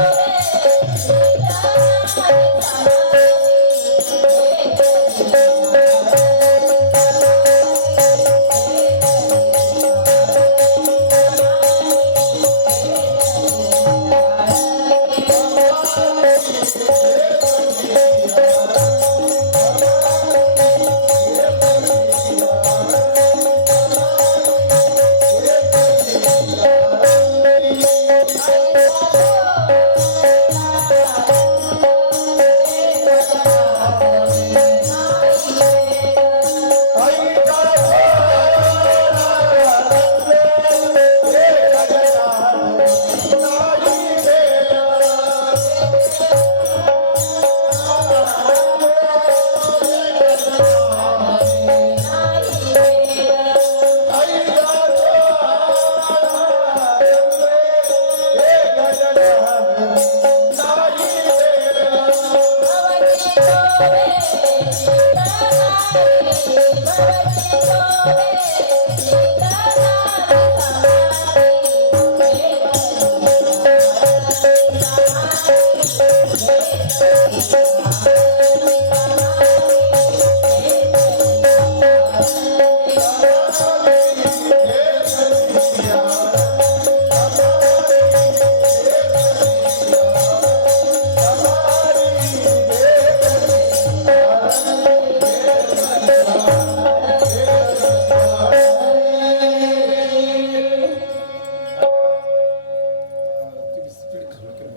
Oh, oh, Thank you.